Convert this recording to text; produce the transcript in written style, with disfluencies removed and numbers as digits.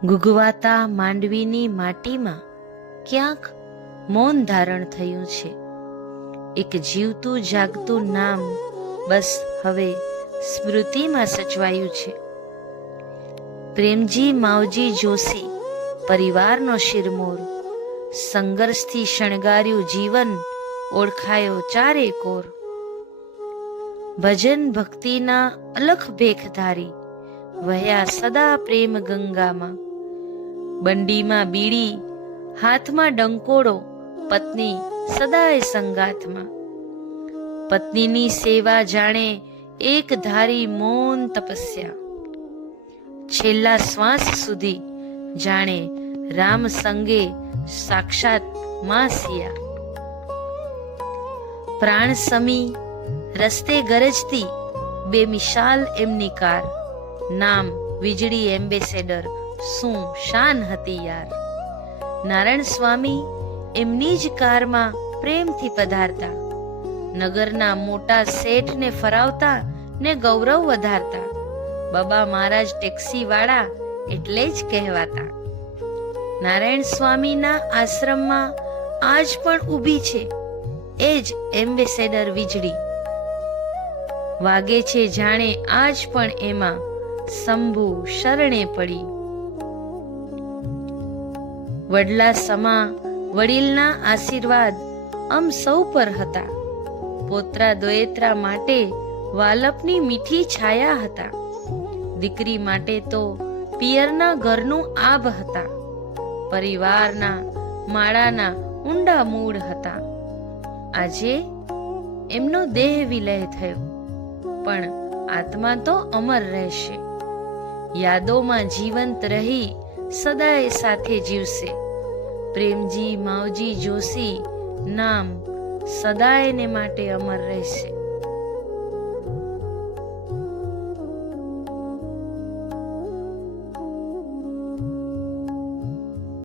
ગુગવાતા માંડવીની માટીમાં ક્યાંક મૌન ધારણ થયું છે. એક જીવતું જાગતું નામ બસ હવે સ્મૃતિમાં સચવાયું છે. પ્રેમજી માવજી જોશી પરિવારનો શિરમોર, સંઘર્ષથી શણગાર્યું જીવન ઓળખાયો ચારે કોર. ભજન ભક્તિના અલખ ભેખધારી વહ્યા સદા પ્રેમ ગંગામાં. બંડીમાં બીડી, હાથમાં ડંકોડો, પત્ની સદાય સંગાથમાં. પત્નીની સેવા જાણે એક ધારી મૌન તપસ્યા, છેલ્લા શ્વાસ સુધી જાણે રામ સંગે સાક્ષાત માં સિયા. પ્રાણ સમી રસ્તે ગરજતી બેમિસાલ એમની કાર, નામ વીજળી એમ્બેસેડર શું શાન હતી યાર. નારાયણ સ્વામી એમની જ કારમાં પ્રેમથી પધારતા, નગરના મોટા શેઠને ફરાવતા ને ગૌરવ વધારતા. બાબા મહારાજ ટેક્સી વાળા એટલે જ કહેવાતા. નારાયણ સ્વામીના આશ્રમમાં આજ પણ ઊભી છે એ જ એમ્બેસેડર વીજળી. વાગે છે જાણે આજ પણ એમાં શંભુ શરણે પડી. વડલા સમા વડીલના આશીર્વાદ અમ સૌ પર હતા. પોતરા દોયત્રા માટે વાલપની મીઠી છાયા હતા. દીકરી માટે તો પિયરના ઘરનું આભ હતા. પરિવારના માળાના ઊંડા મૂળ હતા. આજે એમનો દેહ વિલય થયો, પણ આત્મા તો અમર રહેશે. યાદોમાં જીવંત રહી સદાય સાથે જીવશે. પ્રેમજી માવજી જોશી નામ સદાયને માટે અમર રહેશે.